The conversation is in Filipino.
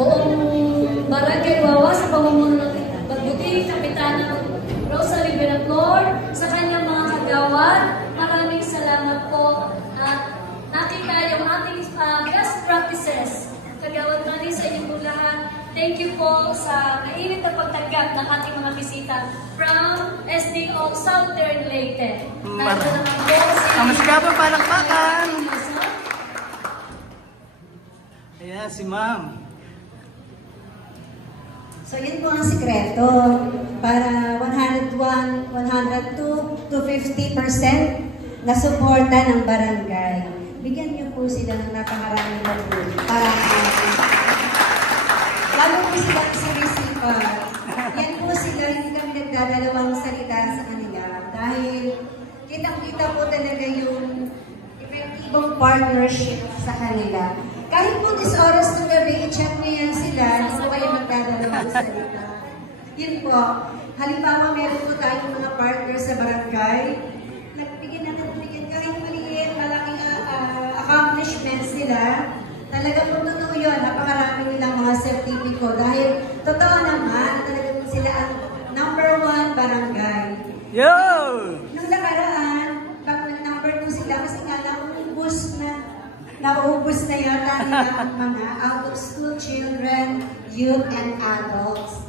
buong Barangay Wawa sa pamumuno ng Bagbuti, Kapitana Rosa Rivera Flor, sa kanyang mga kagawad. Maraming salamat po at nakita yung ating best practices. Kagawad natin sa inyong lahat. Thank you po sa mainit na pagtanggap ng ating mga bisita from SDO Southern Leyte. Kamusta po, palakpakan? Ayan, si Ma'am. So yun po ang sikreto. Para 101, 102 to 50% na suporta ng barangay. Bigyan niyo po sila ng napakaraming pagbuti. Para lalo po sila sa resipa. Yan po sila, hindi kami nagdadalawang salita sa kanila. Dahil kitang-kita po talaga yung epektibong partnership sa kanila. Kahit po 10 oras ng gabi, i-check niyo yan sila, hindi po kayo magdadalawang salita. Yun po, halimbawa meron po tayong mga partners sa barangay, nagbigyan na nagbigyan kahit maliit, malaking accomplishments nila. Talaga po totoo yun, napakarami nilang mga sertipiko dahil totoo naman, talaga po sila ang #1 barangay. Yo! Nung nakaraan, number 2 sila kasi nga nauubos na yata nila ang mga out-of-school children, youth, and adults.